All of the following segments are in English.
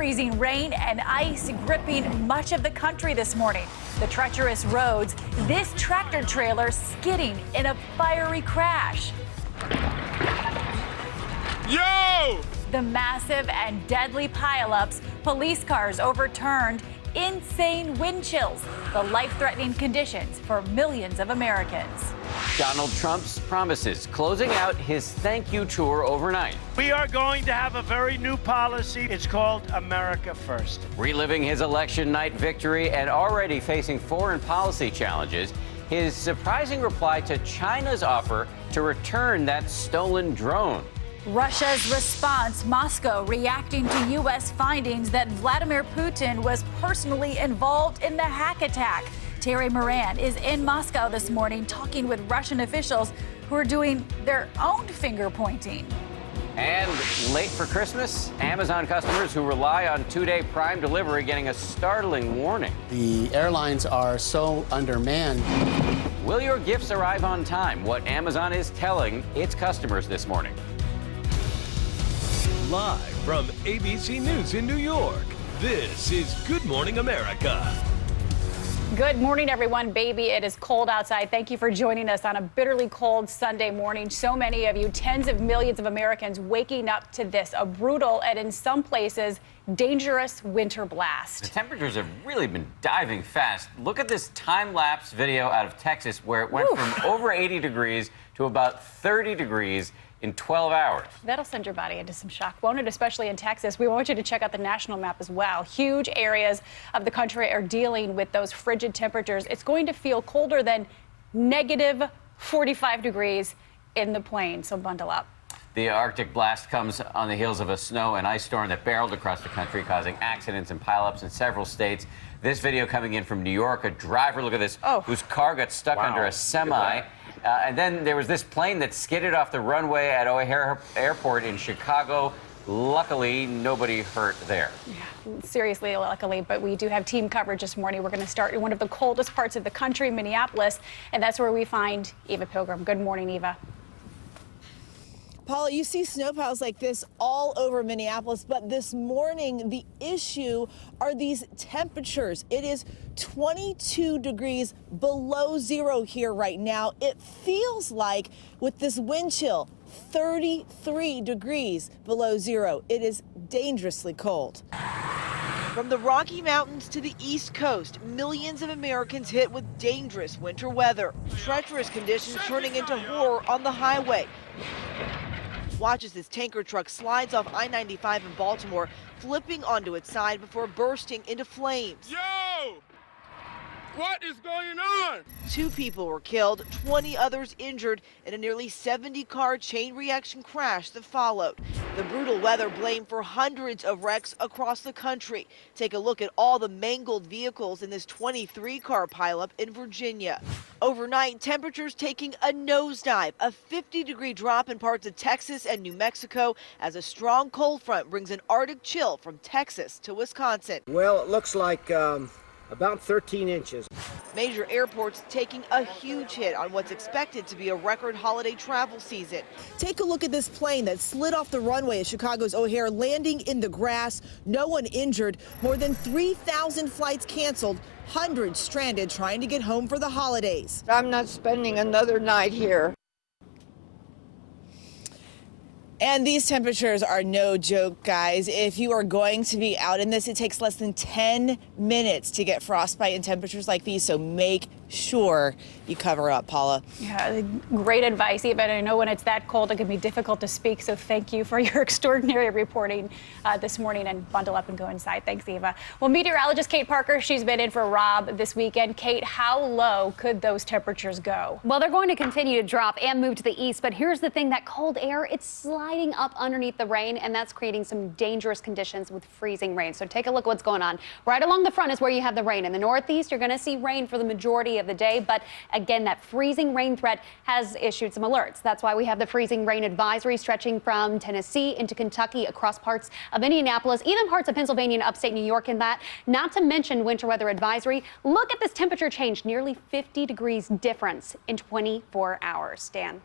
freezing rain and ice gripping much of the country this morning. The treacherous roads, this tractor trailer skidding in a fiery crash. Yo! The massive and deadly pileups, police cars overturned, insane wind chills, the life-threatening conditions for millions of Americans. Donald Trump's promises, closing out his thank you tour overnight. We are going to have a very new policy. It's called America First. Reliving his election night victory and already facing foreign policy challenges, his surprising reply to China's offer to return that stolen drone. Russia's response, Moscow reacting to U.S. findings that Vladimir Putin was personally involved in the hack attack. Terry Moran is in Moscow this morning talking with Russian officials who are doing their own finger pointing. And late for Christmas, Amazon customers who rely on two-day Prime delivery getting a startling warning. The airlines are so undermanned. Will your gifts arrive on time? What Amazon is telling its customers this morning. Live from ABC News in New York, this is Good Morning America. Good morning, everyone. Baby, it is cold outside. Thank you for joining us on a bitterly cold Sunday morning. So many of you, tens of millions of Americans, waking up to this, a brutal and in some places dangerous winter blast. The temperatures have really been diving fast. Look at this time-lapse video out of Texas where it went from over 80 degrees to about 30 degrees in 12 hours. That'll send your body into some shock, won't it? Especially in Texas. We want you to check out the national map as well. Huge areas of the country are dealing with those frigid temperatures. It's going to feel colder than negative 45 degrees in the plains, so bundle up. The Arctic blast comes on the heels of a snow and ice storm that barreled across the country, causing accidents and pileups in several states. This video coming in from New York, a driver, look at this, whose car got stuck under a semi. And then there was this plane that skidded off the runway at O'Hare Airport in Chicago. Luckily, nobody hurt there. Yeah, seriously, luckily, but we do have team coverage this morning. We're going to start in one of the coldest parts of the country, Minneapolis, and that's where we find Eva Pilgrim. Good morning, Eva. Paula, you see snow piles like this all over Minneapolis, but this morning the issue are these temperatures. It is 22 degrees below zero here right now. It feels like with this wind chill, 33 degrees below zero. It is dangerously cold. From the Rocky Mountains to the East Coast, millions of Americans hit with dangerous winter weather. Treacherous conditions turning into horror on the highway. Watch as this tanker truck slides off I-95 in Baltimore, flipping onto its side before bursting into flames. Yo! What is going on? 2 people were killed, 20 others injured in a nearly 70-car chain reaction crash that followed. The brutal weather blamed for hundreds of wrecks across the country. Take a look at all the mangled vehicles in this 23-car pileup in Virginia. Overnight, temperatures taking a nosedive, a 50-degree drop in parts of Texas and New Mexico as a strong cold front brings an Arctic chill from Texas to Wisconsin. Well, it looks like about 13 inches. Major airports taking a huge hit on what's expected to be a record holiday travel season. Take a look at this plane that slid off the runway at Chicago's O'Hare, landing in the grass. No one injured. More than 3,000 flights canceled. Hundreds stranded trying to get home for the holidays. I'm not spending another night here. And these temperatures are no joke, guys. If you are going to be out in this, it takes less than 10 minutes to get frostbite in temperatures like these, so make sure you cover up, Paula. Yeah, great advice, Eva. And I know when it's that cold, it can be difficult to speak, so thank you for your extraordinary reporting this morning, and bundle up and go inside. Thanks, Eva. Well, meteorologist Kate Parker, she's been in for Rob this weekend. Kate, how low could those temperatures go? Well, they're going to continue to drop and move to the east, but here's the thing, that cold air, it's sliding up underneath the rain, and that's creating some dangerous conditions with freezing rain. So take a look at what's going on. Right along the front is where you have the rain. In the northeast, you're going to see rain for the majority of the day, but again, that freezing rain threat has issued some alerts. That's why we have the freezing rain advisory stretching from Tennessee into Kentucky, across parts of Indianapolis, even parts of Pennsylvania and upstate New York in that. Not to mention winter weather advisory. Look at this temperature change, nearly 50 degrees difference in 24 hours. Dan.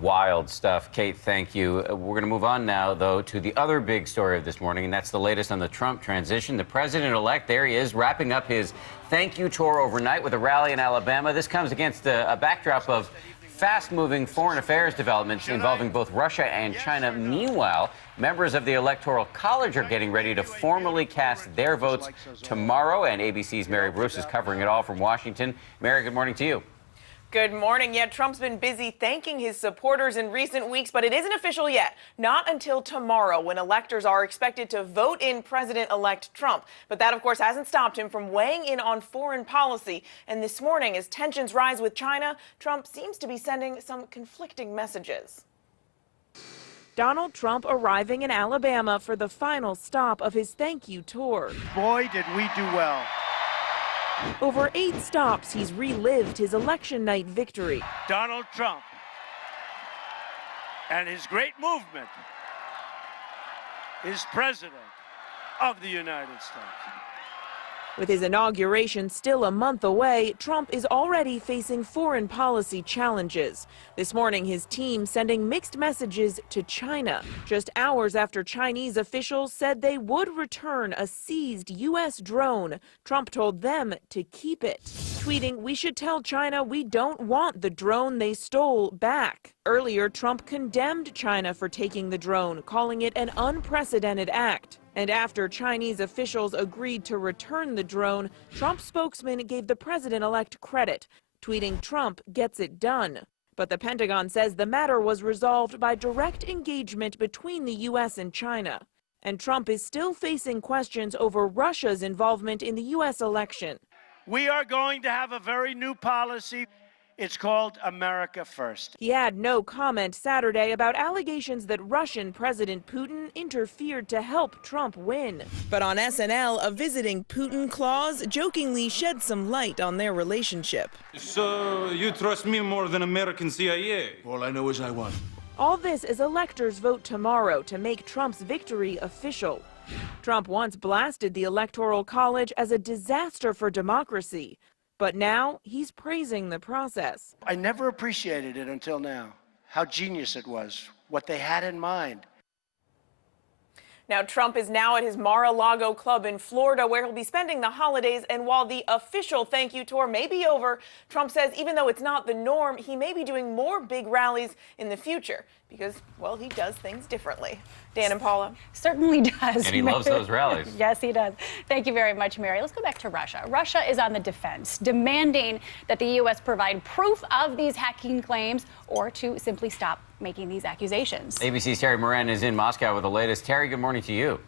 Wild stuff. Kate, thank you. We're going to move on now, though, to the other big story of this morning, and that's the latest on the Trump transition. The president-elect, there he is, wrapping up his thank you tour overnight with a rally in Alabama. This comes against a backdrop of fast-moving foreign affairs developments involving both Russia and China. Meanwhile, members of the Electoral College are getting ready to formally cast their votes tomorrow, and ABC's Mary Bruce is covering it all from Washington. Mary, good morning to you. Good morning. Yeah, Trump's been busy thanking his supporters in recent weeks, but it isn't official yet. Not until tomorrow, when electors are expected to vote in President-elect Trump. But that, of course, hasn't stopped him from weighing in on foreign policy. And this morning, as tensions rise with China, Trump seems to be sending some conflicting messages. Donald Trump arriving in Alabama for the final stop of his thank you tour. Boy, did we do well. Over 8 stops, he's relived his election night victory. Donald Trump and his great movement is president of the United States. With his inauguration still a month away, Trump is already facing foreign policy challenges. This morning, his team sending mixed messages to China, just hours after Chinese officials said they would return a seized U.S. drone. Trump told them to keep it, tweeting, "We should tell China we don't want the drone they stole back." Earlier, Trump condemned China for taking the drone, calling it an unprecedented act. And after Chinese officials agreed to return the drone, Trump's spokesman gave the president-elect credit, tweeting, "Trump gets it done." But the Pentagon says the matter was resolved by direct engagement between the U.S. and China. And Trump is still facing questions over Russia's involvement in the U.S. election. We are going to have a very new policy. It's called America First. He had no comment Saturday about allegations that Russian President Putin interfered to help Trump win. But on SNL, a visiting Putin clause jokingly shed some light on their relationship. So you trust me more than American CIA? All I know is I won. All this as electors vote tomorrow to make Trump's victory official. Trump once blasted the Electoral College as a disaster for democracy. But now he's praising the process. I never appreciated it until now, how genius it was, what they had in mind. Now, Trump is now at his Mar-a-Lago club in Florida, where he'll be spending the holidays. And while the official thank you tour may be over, Trump says even though it's not the norm, he may be doing more big rallies in the future because, well, he does things differently. Dan and Paula. Certainly does. And he loves those rallies. Yes, he does. Thank you very much, Mary. Let's go back to Russia. Russia is on the defense, demanding that the U.S. provide proof of these hacking claims or to simply stop making these accusations. ABC's Terry Moran is in Moscow with the latest. Terry, good morning to you.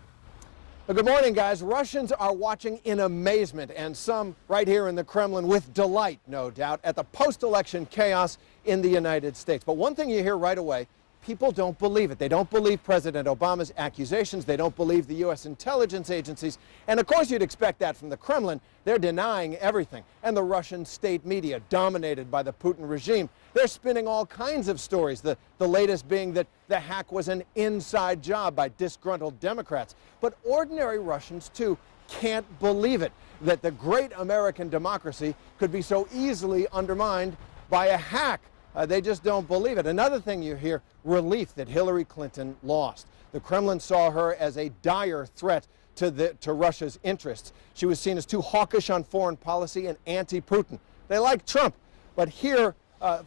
Well, good morning, guys. Russians are watching in amazement, and some right here in the Kremlin with delight, no doubt, at the post-election chaos in the United States. But one thing you hear right away, people don't believe it. They don't believe President Obama's accusations. They don't believe the U.S. intelligence agencies. And of course you'd expect that from the Kremlin. They're denying everything. And the Russian state media, dominated by the Putin regime, they're spinning all kinds of stories, the latest being that the hack was an inside job by disgruntled Democrats. But ordinary Russians, too, can't believe it, that the great American democracy could be so easily undermined by a hack. They just don't believe it. Another thing you hear, relief that Hillary Clinton lost. The Kremlin saw her as a dire threat to Russia's interests. She was seen as too hawkish on foreign policy and anti-Putin. They like Trump, but here,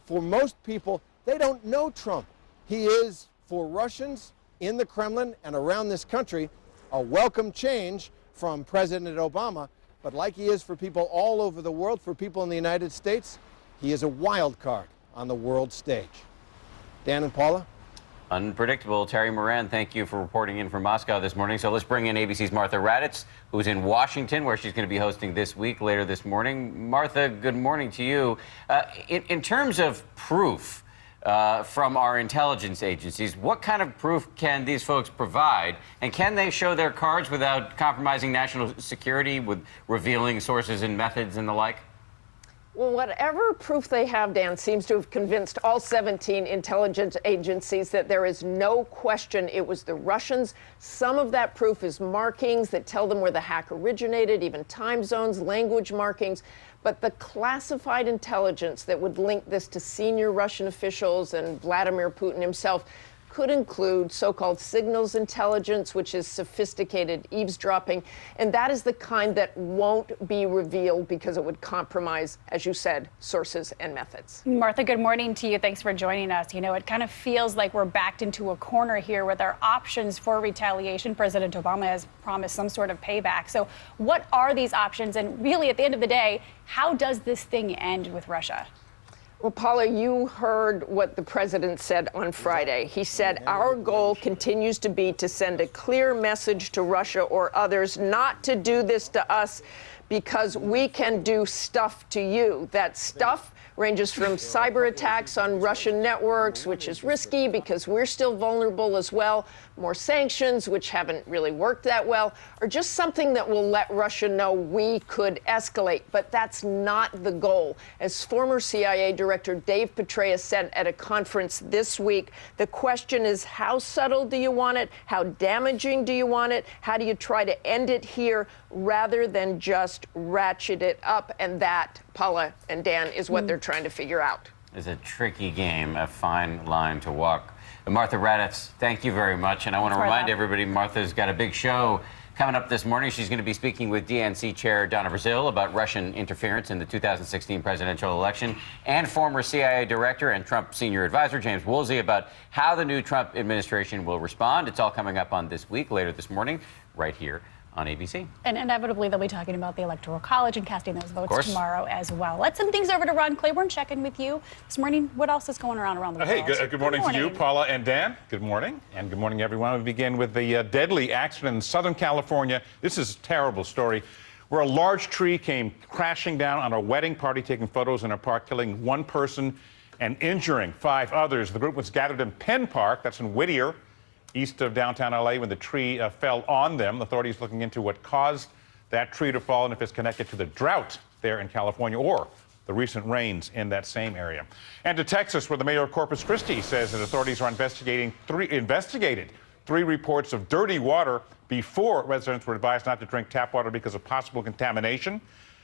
for most people, they don't know Trump. He is, for Russians in the Kremlin and around this country, a welcome change from President Obama, but like he is for people all over the world, for people in the United States, he is a wild card on the world stage. Dan and Paula? Unpredictable. Terry Moran, thank you for reporting in from Moscow this morning. So let's bring in ABC's Martha Raddatz, who's in Washington, where she's going to be hosting this week, later this morning. Martha, good morning to you. In terms of proof from our intelligence agencies, what kind of proof can these folks provide? And can they show their cards without compromising national security with revealing sources and methods and the like? Well, whatever proof they have, Dan, seems to have convinced all 17 intelligence agencies that there is no question it was the Russians. Some of that proof is markings that tell them where the hack originated, even time zones, language markings. But the classified intelligence that would link this to senior Russian officials and Vladimir Putin himself could include so-called signals intelligence, which is sophisticated eavesdropping. And that is the kind that won't be revealed because it would compromise, as you said, sources and methods. Martha, good morning to you. Thanks for joining us. You know, it kind of feels like we're backed into a corner here with our options for retaliation. President Obama has promised some sort of payback. So what are these options? And really, at the end of the day, how does this thing end with Russia? Well, Paula, you heard what the president said on Friday. He said, our goal continues to be to send a clear message to Russia or others not to do this to us because we can do stuff to you. That stuff ranges from cyber attacks on Russian networks, which is risky because we're still vulnerable as well, more sanctions, which haven't really worked that well, or just something that will let Russia know we could escalate. But that's not the goal. As former CIA Director Dave Petraeus said at a conference this week, the question is, how subtle do you want it? How damaging do you want it? How do you try to end it here rather than just ratchet it up? And that, Paula and Dan, is what they're trying to figure out. It's a tricky game, a fine line to walk. Martha Raddatz, thank you very much. And I want to remind everybody, Martha's got a big show coming up this morning. She's going to be speaking with DNC Chair Donna Brazile about Russian interference in the 2016 presidential election, and former CIA Director and Trump Senior Advisor James Woolsey about how the new Trump administration will respond. It's all coming up on This Week later this morning, right here on ABC. And inevitably, they'll be talking about the Electoral College and casting those votes tomorrow as well. Let's send things over to Ron Claiborne, check in with you this morning. What else is going around the world? Hey, good morning to you, Paula and Dan. Good morning. And good morning, everyone. We begin with the deadly accident in Southern California. This is a terrible story, where a large tree came crashing down on a wedding party, taking photos in a park, killing one person and injuring 5 others. The group was gathered in Penn Park, that's in Whittier, east of downtown LA, when the tree fell on them. Authorities looking into what caused that tree to fall and if it's connected to the drought there in California or the recent rains in that same area. And to Texas, where the mayor of Corpus Christi says that authorities are investigated 3 reports of dirty water before residents were advised not to drink tap water because of possible contamination.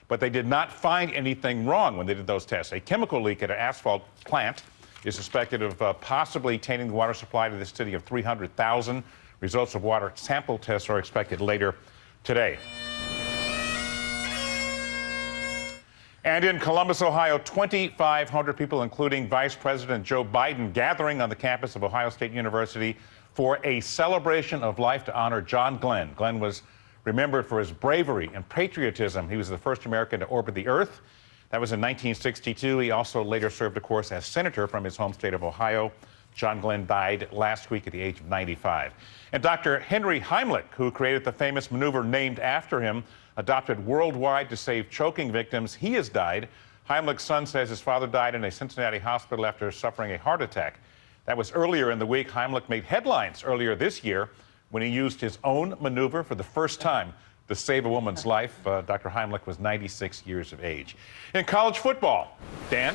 But they did not find anything wrong when they did those tests. A chemical leak at an asphalt plant is suspected of possibly tainting the water supply to the city of 300,000. Results of water sample tests are expected later today. And in Columbus, Ohio, 2,500 people, including Vice President Joe Biden, gathering on the campus of Ohio State University for a celebration of life to honor John Glenn. Glenn was remembered for his bravery and patriotism. He was the first American to orbit the Earth. That was in 1962. He also later served, of course, as senator from his home state of Ohio. John Glenn died last week at the age of 95. And Dr. Henry Heimlich, who created the famous maneuver named after him, adopted worldwide to save choking victims. He has died. Heimlich's son says his father died in a Cincinnati hospital after suffering a heart attack. That was earlier in the week. Heimlich made headlines earlier this year when he used his own maneuver for the first time to save a woman's life. Dr. Heimlich was 96 years of age. In college football, Dan,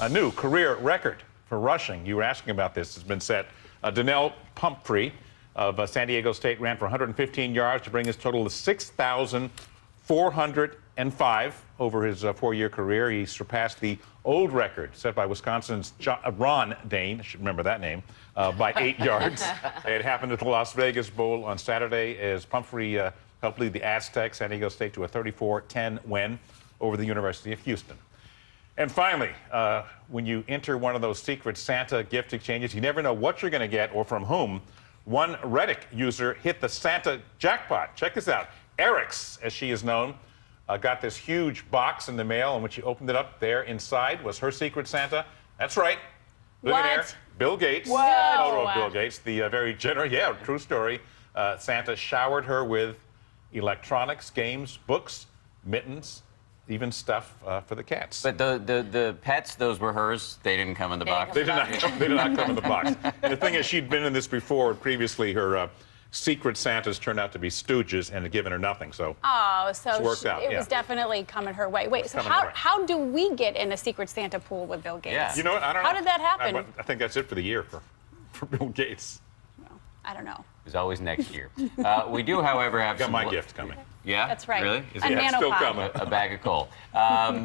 a new career record for rushing. You were asking about this. Has been set. Donnell Pumphrey of San Diego State ran for 115 yards to bring his total to 6,405 over his 4-year career. He surpassed the old record set by Wisconsin's Ron Dane, I should remember that name, by 8 yards. It happened at the Las Vegas Bowl on Saturday as Pumphrey helped lead the Aztecs, San Diego State, to a 34-10 win over the University of Houston. And finally, when you enter one of those secret Santa gift exchanges, you never know what you're going to get or from whom. One Reddit user hit the Santa jackpot. Check this out. Eric's, as she is known, got this huge box in the mail, and when she opened it up, there inside was her secret Santa. That's right. Billionaire Bill Gates. What? Photo of Bill Gates, the very generous, true story. Santa showered her with electronics, games, books, mittens, even stuff for the cats. But the pets, those were hers. They didn't come in the box. They did not come in the box. And the thing is, she'd been in this before. Previously, her secret Santas turned out to be stooges and had given her nothing. So so it's worked out. It was definitely coming her way. Wait, so how do we get in a secret Santa pool with Bill Gates? Yeah. You know what? I don't know. How did that happen? I think that's it for the year for Bill Gates. I don't know. It's always next year. We do, however, have got my gift coming. Yeah? That's right. Really? Is A it still coming? A bag of coal.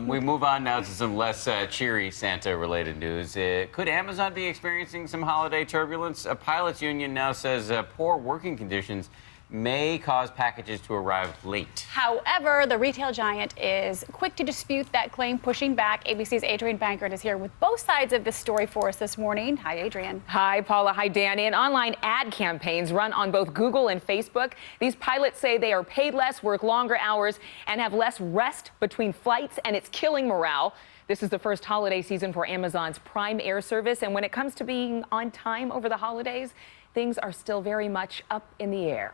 We move on now to some less cheery Santa-related news. Could Amazon be experiencing some holiday turbulence? A pilots union now says poor working conditions may cause packages to arrive late. However, the retail giant is quick to dispute that claim, pushing back. ABC's Adrienne Bankert is here with both sides of this story for us this morning. Hi, Adrienne. Hi, Paula. Hi, Danny. And online ad campaigns run on both Google and Facebook. These pilots say they are paid less, work longer hours, and have less rest between flights, and it's killing morale. This is the first holiday season for Amazon's Prime Air service, and when it comes to being on time over the holidays, things are still very much up in the air.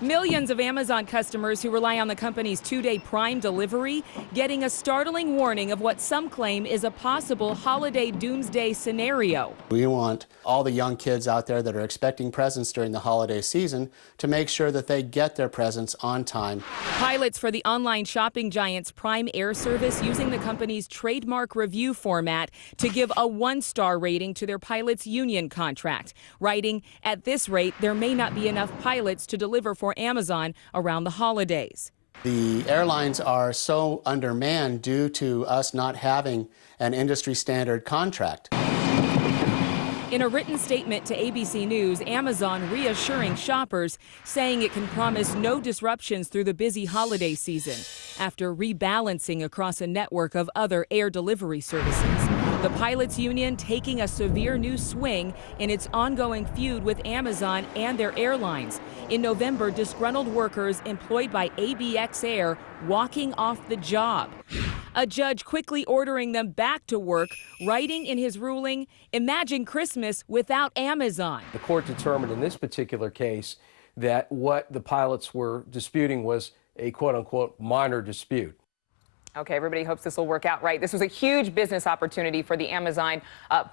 Millions of Amazon customers who rely on the company's 2-day Prime delivery getting a startling warning of what some claim is a possible holiday doomsday scenario. We want all the young kids out there that are expecting presents during the holiday season to make sure that they get their presents on time. Pilots for the online shopping giant's Prime Air service using the company's trademark review format to give a 1-star rating to their pilots' union contract, writing, "At this rate, there may not be enough pilots to deliver for Amazon around the holidays." The airlines are so undermanned due to us not having an industry standard contract. In a written statement to ABC News, Amazon reassuring shoppers, saying it can promise no disruptions through the busy holiday season after rebalancing across a network of other air delivery services. The pilots union taking a severe new swing in its ongoing feud with Amazon and their airlines. In November, disgruntled workers employed by ABX Air walking off the job. A judge quickly ordering them back to work, writing in his ruling, "Imagine Christmas without Amazon." The court determined in this particular case that what the pilots were disputing was a quote-unquote minor dispute. Okay, everybody hopes this will work out right. This was a huge business opportunity for the Amazon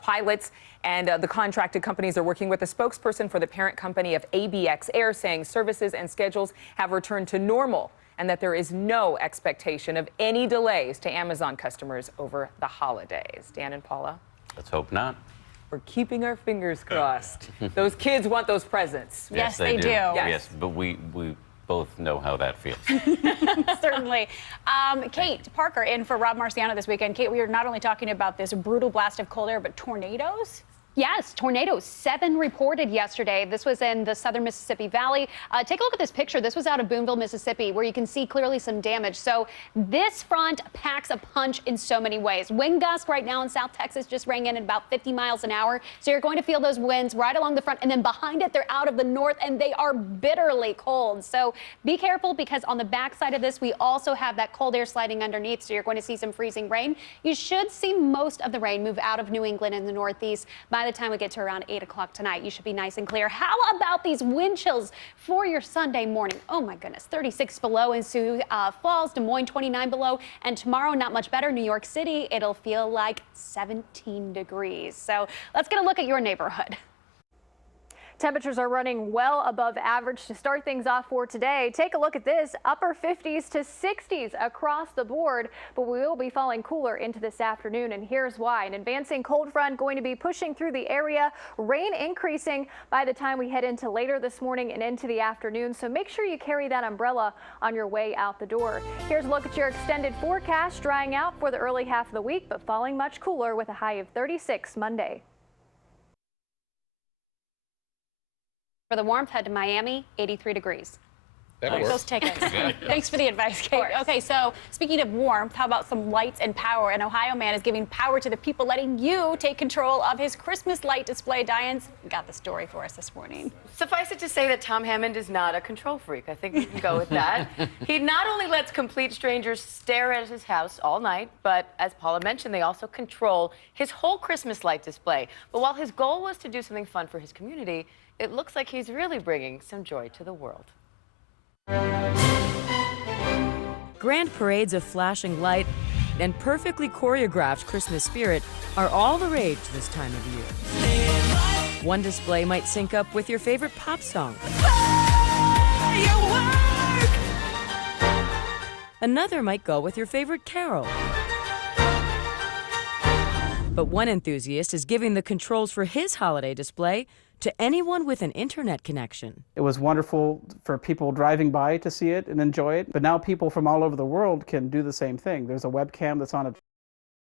pilots, and the contracted companies are working with a spokesperson for the parent company of ABX Air, saying services and schedules have returned to normal and that there is no expectation of any delays to Amazon customers over the holidays. Dan and Paula? Let's hope not. We're keeping our fingers crossed. Those kids want those presents. Yes, they do. Yes. Yes, but we both know how that feels. Certainly. Kate Parker in for Rob Marciano this weekend. Kate, we are not only talking about this brutal blast of cold air, but tornadoes? Yes, tornadoes, 7 reported yesterday. This was in the southern Mississippi Valley. Take a look at this picture. This was out of Boonville, Mississippi, where you can see clearly some damage. So this front packs a punch in so many ways. Wind gusts right now in South Texas just rang in at about 50 miles an hour. So you're going to feel those winds right along the front, and then behind it, they're out of the north, and they are bitterly cold. So be careful, because on the backside of this, we also have that cold air sliding underneath. So you're going to see some freezing rain. You should see most of the rain move out of New England and the Northeast by the time we get to around 8 o'clock tonight. You should be nice and clear. How about these wind chills for your Sunday morning? Oh my goodness, 36 below in Sioux Falls, Des Moines 29 below, and tomorrow not much better. New York City, it'll feel like 17 degrees. So let's get a look at your neighborhood. Temperatures are running well above average to start things off for today. Take a look at this, upper 50s to 60s across the board, but we will be falling cooler into this afternoon, and here's why. An advancing cold front going to be pushing through the area, rain increasing by the time we head into later this morning and into the afternoon, so make sure you carry that umbrella on your way out the door. Here's a look at your extended forecast, drying out for the early half of the week, but falling much cooler with a high of 36 Monday. For the warmth, head to Miami, 83 degrees. Those tickets. Thanks for the advice, Kate. Okay, so speaking of warmth, how about some lights and power? An Ohio man is giving power to the people, letting you take control of his Christmas light display. Diane's got the story for us this morning. Suffice it to say that Tom Hammond is not a control freak. I think we can go with that. He not only lets complete strangers stare at his house all night, but as Paula mentioned, they also control his whole Christmas light display. But while his goal was to do something fun for his community, it looks like he's really bringing some joy to the world. Grand parades of flashing light and perfectly choreographed Christmas spirit are all the rage this time of year. One display might sync up with your favorite pop song. Another might go with your favorite carol. But one enthusiast is giving the controls for his holiday display to anyone with an internet connection. It was wonderful for people driving by to see it and enjoy it, but now people from all over the world can do the same thing. There's a webcam that's on a